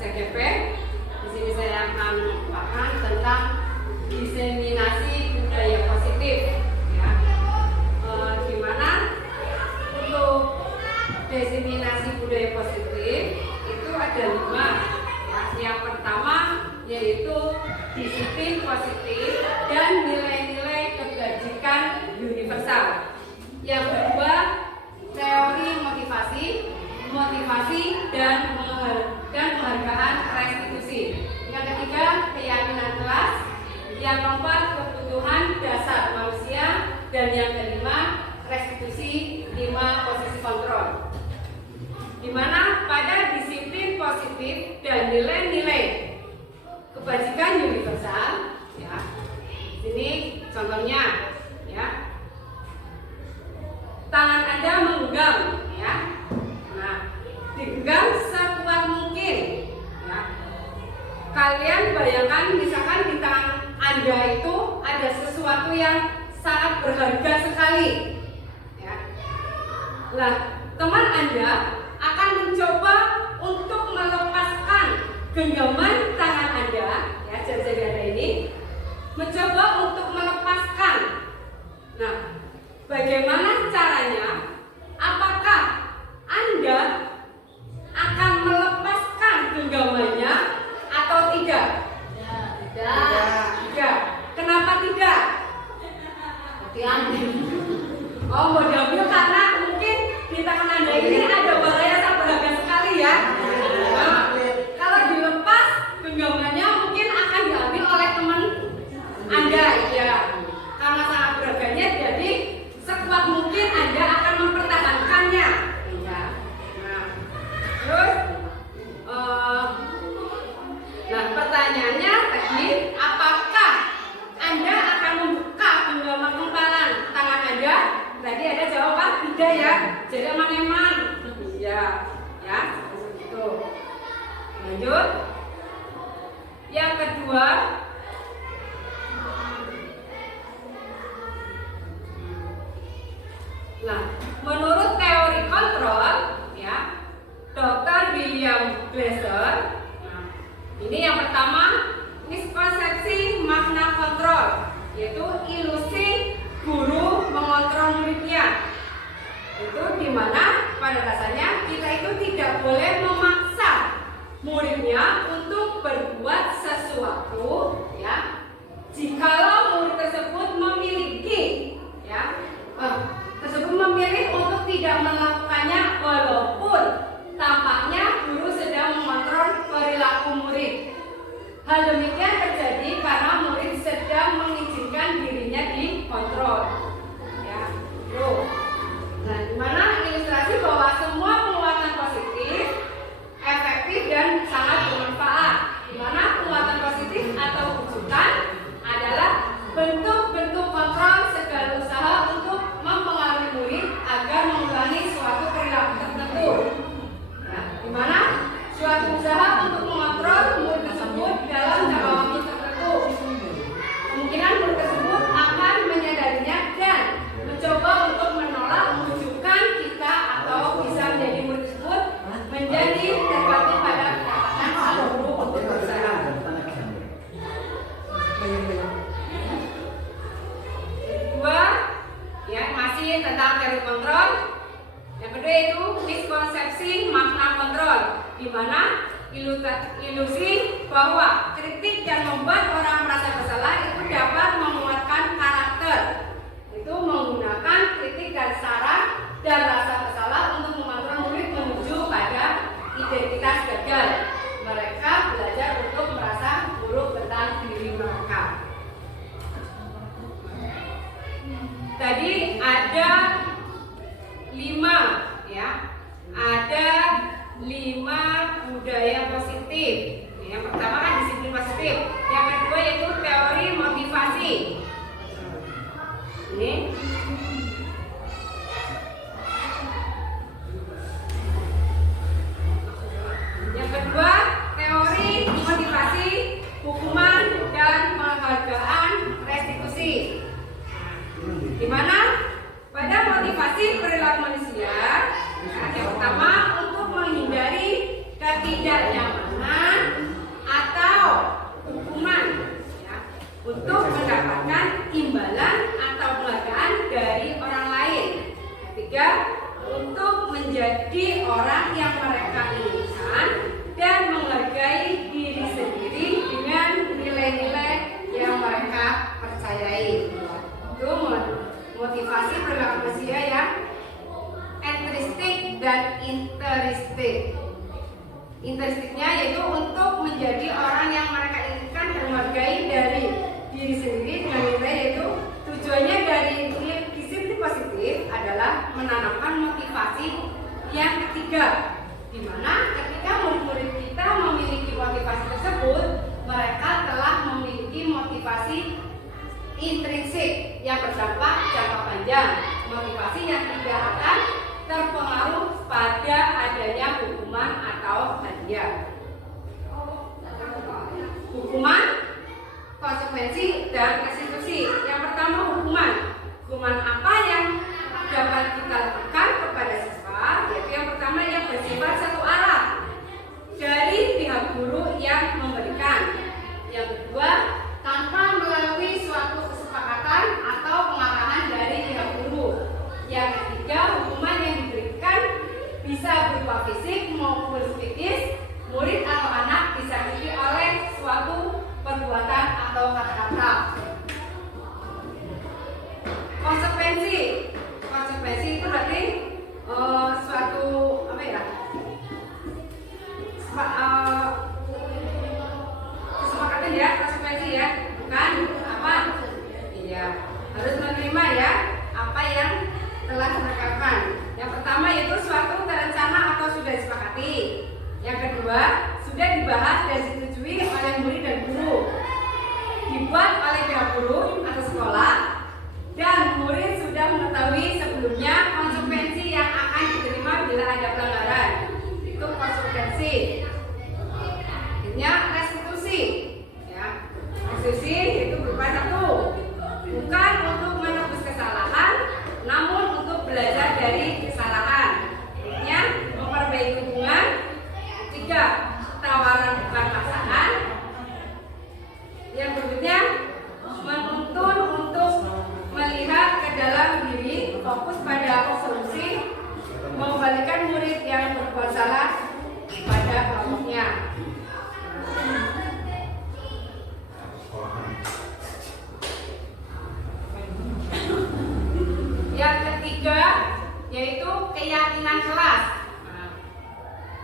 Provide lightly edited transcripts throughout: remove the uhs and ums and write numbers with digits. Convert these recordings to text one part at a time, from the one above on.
CGP. Di sini saya akan membahas tentang diseminasi budaya positif, ya. Di mana untuk diseminasi budaya positif itu ada 5. Ya. Yang pertama yaitu disiplin positif dan nilai-nilai kebajikan universal. Yang kedua, teori motivasi dan penghargaan restitusi. Yang ketiga, keyakinan kelas. Yang keempat, kebutuhan dasar manusia. Dan yang kelima, restitusi 5 posisi kontrol. Di mana pada disiplin positif dan nilai-nilai kebajikan universal, ya. Ini contohnya, ya. Tangan Anda menggenggam, ya. Nah, digenggam sekuat mungkin, ya. Kalian bayangkan misalkan di tangan Anda itu ada sesuatu yang sangat berharga sekali, ya. Nah, teman Anda akan mencoba untuk melepaskan genggaman tangan Anda, ya, jari-jari Anda ini, mencoba untuk melepaskan. Nah, bagaimana caranya? Apakah Anda akan melepaskan genggamannya atau tidak? Tidak. Kenapa tidak? Oh, mau diambil karena mungkin di tangan Anda ini ada barang yang sangat berharga sekali, ya. Nah, kalau dilepas genggamannya mungkin akan diambil oleh teman Anda, ya. Karena sangat berharganya, jadi sekuat mungkin Anda akan mempertahankannya, ya. Nah, terus, pertanyaannya tadi, apakah Anda akan membuka genggaman kempalan tangan Anda? Tadi ada jawaban tidak, ya. Jadi eman-eman, ya, ya. Itu. Lanjut. Yang kedua, nah, menurut teori kontrol, ya, Dr. William Glasser, nah, ini yang pertama, miskonsepsi makna kontrol, yaitu ilusi guru mengontrol muridnya. Itu dimana pada dasarnya kita itu tidak boleh memaksa muridnya untuk berbuat sesuatu, ya, jikalau murid tersebut memiliki, ya, memilih untuk tidak melakukannya walaupun tampaknya guru sedang mengontrol perilaku murid. Hal demikian terjadi karena murid sedang mengizinkan dirinya dikontrol, ya. Nah, dimana ilustrasi bahwa semua penguatan positif efektif dan sangat bermanfaat. Dimana penguatan positif atau wujudan adalah bentuk-bentuk kontrol segala usaha untuk mempengaruhi murid agar mengulangi suatu perilaku tertentu. Nah, dimana suatu usaha untuk mengontrol murid tersebut dalam jangka waktu tertentu. Kemungkinan murid tersebut akan menyadarinya dan mencoba untuk menolak menunjukkan kita atau bisa menjadi murid tersebut menjadi tergantung pada pendapatan sang guru untuk berusaha. Kedua, ya, masih tentang teori kontrol. Yang kedua itu miskonsepsi makna kontrol, di mana ilusi bahwa kritik yang membuat orang merasa bersalah itu dapat menguatkan karakter. Itu menggunakan kritik dan saran dan rasa bersalah untuk mengontrol murid menuju pada identitas gagal. Mereka belajar untuk merasa buruk tentang diri mereka. Tadi ada 5, ya. Ada 5 budaya positif. Yang pertama kan disiplin positif. Yang kedua yaitu teori motivasi. Ini. Yang kedua, teori motivasi, hukuman dan penghargaan restitusi. Di mana pada motivasi perilaku manusia, yang pertama untuk menghindari ketidaknyamanan yaitu untuk menjadi orang yang mereka inginkan dan menghargai dari diri sendiri dengan nilai, yaitu tujuannya dari disiplin positif adalah menanamkan motivasi yang ketiga, di mana ketika murid-murid kita memiliki motivasi tersebut, mereka telah memiliki motivasi intrinsik yang berdampak jangka panjang, motivasi yang tidak akan terpengaruh pada adanya hukuman atau hadiah. Hukuman, konsekuensi, dan restitusi. Yang pertama, hukuman. Hukuman apa yang dapat kita lakukan kepada siswa? Yaitu yang pertama yang bersifat satu arah dari pihak guru yang memberikan. Yang kedua, tanpa melalui suatu kesepakatan atau pengarahan dari pihak guru. Yang ketiga, hukuman yang diberikan bisa berupa fisik maupun psikis. Murid atau anak disakiti oleh suatu perbuatan atau kata-kata. Konsekuensi. Konsekuensi itu berarti suatu apa ya? Kesepakatan ya, konsekuensi ya, bukan apa? Iya, harus menerima ya apa yang telah dilakukan. Yang pertama yaitu suatu terencana atau sudah disepakati. Yang kedua, sudah dibahas dan disetujui oleh murid dan guru, dibuat oleh pihak guru atau sekolah, dan murid sudah mengetahui sebelumnya konsekuensi yang akan diterima bila ada pelanggaran. Itu konsekuensi. Akhirnya restitusi. Ya, restitusi itu berupa satu, bukan untuk menebus kesalahan, namun untuk belajar dari kesalahan. Akhirnya memperbaiki hubungan. Tiga, tawaran bukan paksaan. Yang berikutnya, menuntun untuk melihat ke dalam diri, fokus pada solusi, mengembalikan murid yang berbuat salah pada kelompoknya. Yang ketiga yaitu keyakinan kelas.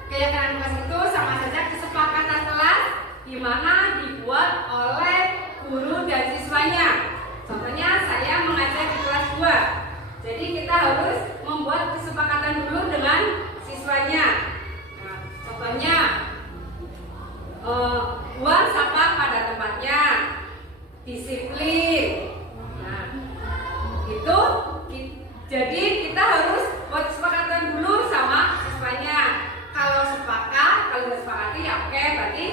Keyakinan kelas itu sama saja kesepakatan kelas di mana dibuat oleh guru dan siswanya. Contohnya saya mengajar di kelas 2. Jadi kita harus membuat kesepakatan dulu dengan siswanya. Nah, contohnya buang sampah pada tempatnya, disiplin. Nah, itu jadi kita harus buat kesepakatan dulu sama siswanya. Kalau sepakat, kalau disepakati ya oke, berarti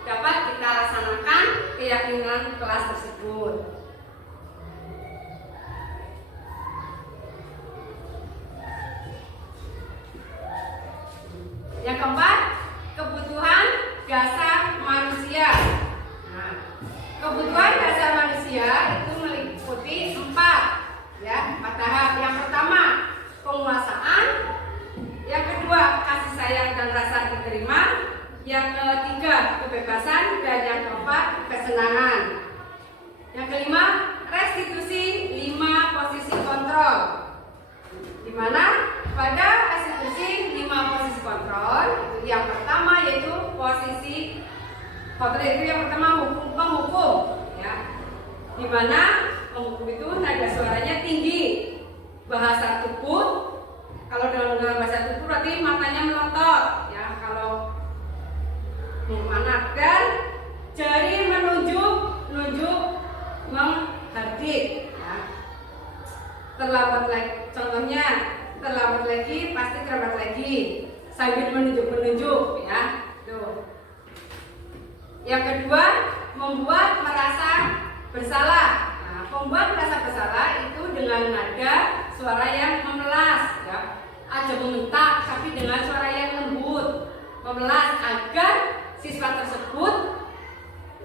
dapat kita laksanakan keyakinan kelas tersebut. Yang keempat, kebutuhan dasar manusia. Nah, kebutuhan dasar manusia itu meliputi 4 tahap. Yang pertama, penguasaan. Yang kedua, kasih sayang dan rasa diterima. Yang ketiga, kebebasan. Dan yang keempat, kesenangan. Yang kelima, restitusi. 5, posisi kontrol. Di mana pada restitusi 5 posisi kontrol, itu yang pertama yaitu posisi kontrol, itu yang pertama penghukum, ya. Di mana penghukum itu nada suaranya tinggi, bahasa tubuh. Kalau dalam bahasa tubuh berarti matanya melotot, ya. Kalau anak, dan jari menunjuk menghardik, ya. Terlambat lagi, contohnya terlambat lagi pasti terlambat lagi, sambil menunjuk, ya. Tuh. Yang kedua, membuat merasa bersalah. Nah, membuat merasa bersalah itu dengan nada suara yang memelas, ya. Aja membentak tapi dengan suara yang lembut, memelas, agar siswa tersebut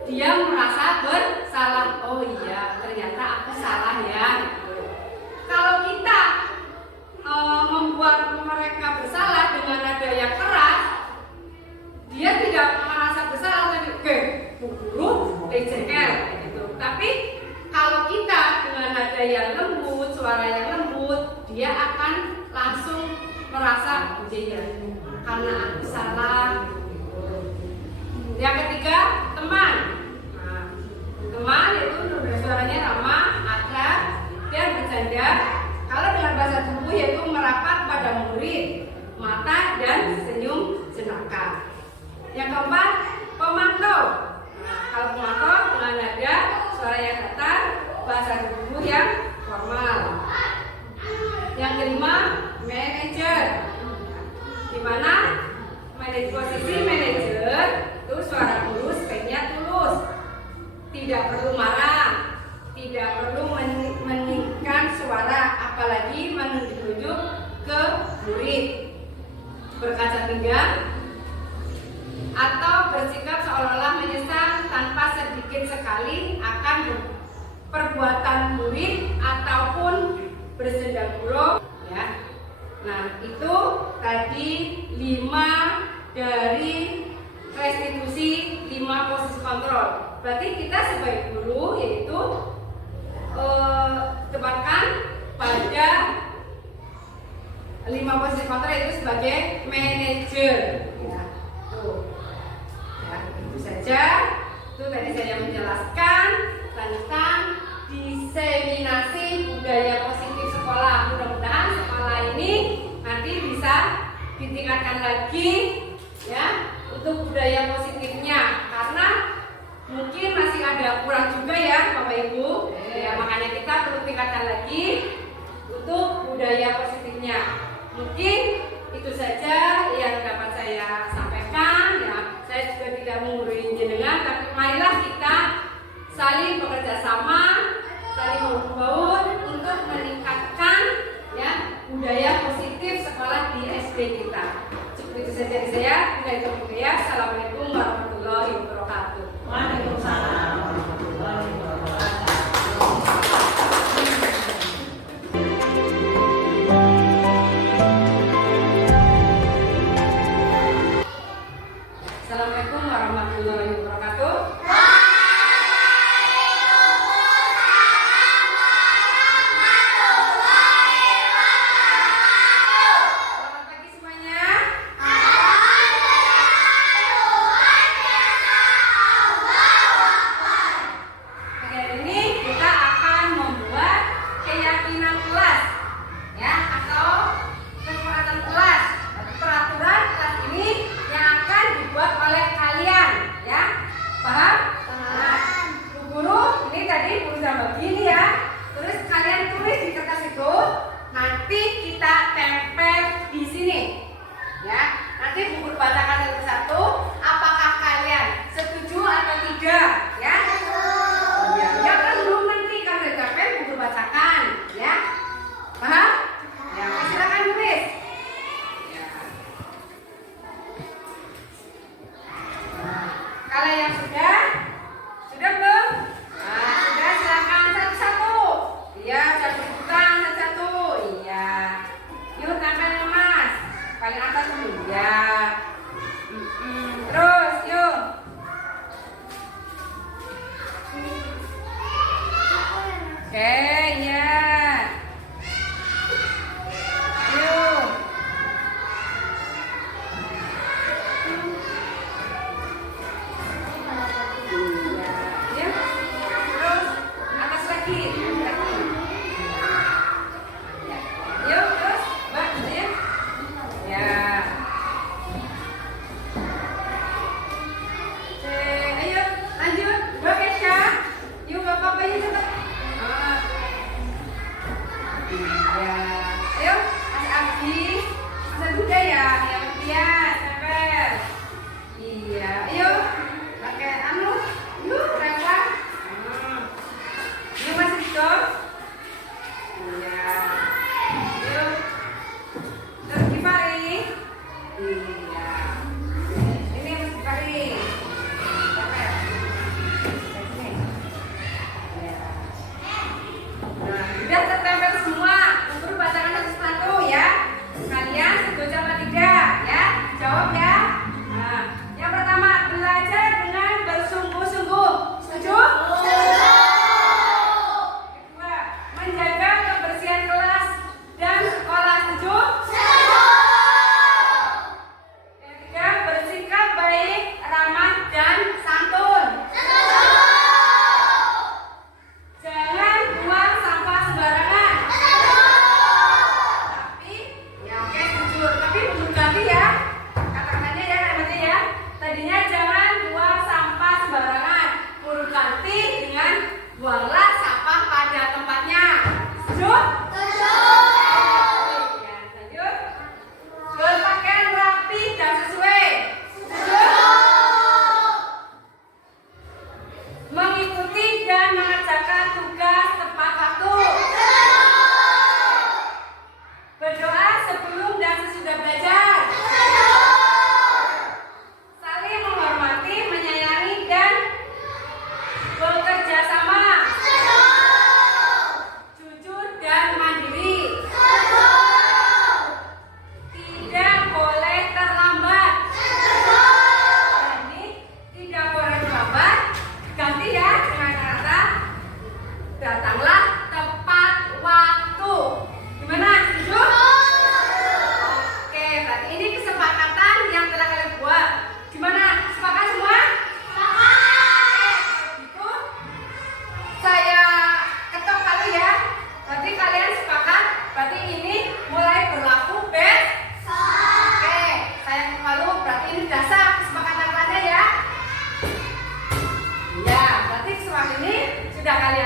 dia merasa bersalah. Oh iya, ternyata aku salah ya. Gitu. Kalau kita membuat mereka bersalah dengan nada yang keras, dia tidak merasa bersalah, tapi oke, guru jengkel gitu. Tapi kalau kita dengan nada yang lembut, suara yang lembut, dia akan langsung merasa, iya, karena aku salah. Yang kelima, manager. Di mana posisi manager itu suara tulus, pennya tulus, tidak perlu marah, tidak perlu meninggikan suara, apalagi menunjuk ke murid, berkaca pinggang, atau bersikap seolah-olah menyesal tanpa sedikit sekali akan perbuatan murid ataupun bersendagurau, ya. Nah, itu tadi 5 dari restitusi 5 posisi kontrol. Berarti kita sebagai guru yaitu tempatkan pada 5 posisi kontrol itu sebagai manajer, ya. Tuh. Ya, itu saja. Itu tadi saya menjelaskan tentang diseminasi budaya positif sekolah. Mudah-mudahan sekolah ini nanti bisa ditingkatkan lagi, ya, untuk budaya positifnya, karena mungkin masih ada kurang juga ya Bapak Ibu. Ya, makanya kita perlu tingkatkan lagi untuk budaya positifnya. Mungkin itu saja yang dapat saya sampaikan, ya. Saya juga tidak menggurui jenengan, tapi marilah kita saling bekerja sama, saling bahu-bahu untuk meningkatkan, ya, budaya positif sekolah di SD kita. Cukup itu saja dari saya. Assalamualaikum warahmatullahi wabarakatuh. Waalaikumsalam warahmatullahi wabarakatuh. Assalamualaikum warahmatullahi wabarakatuh. sudah kalian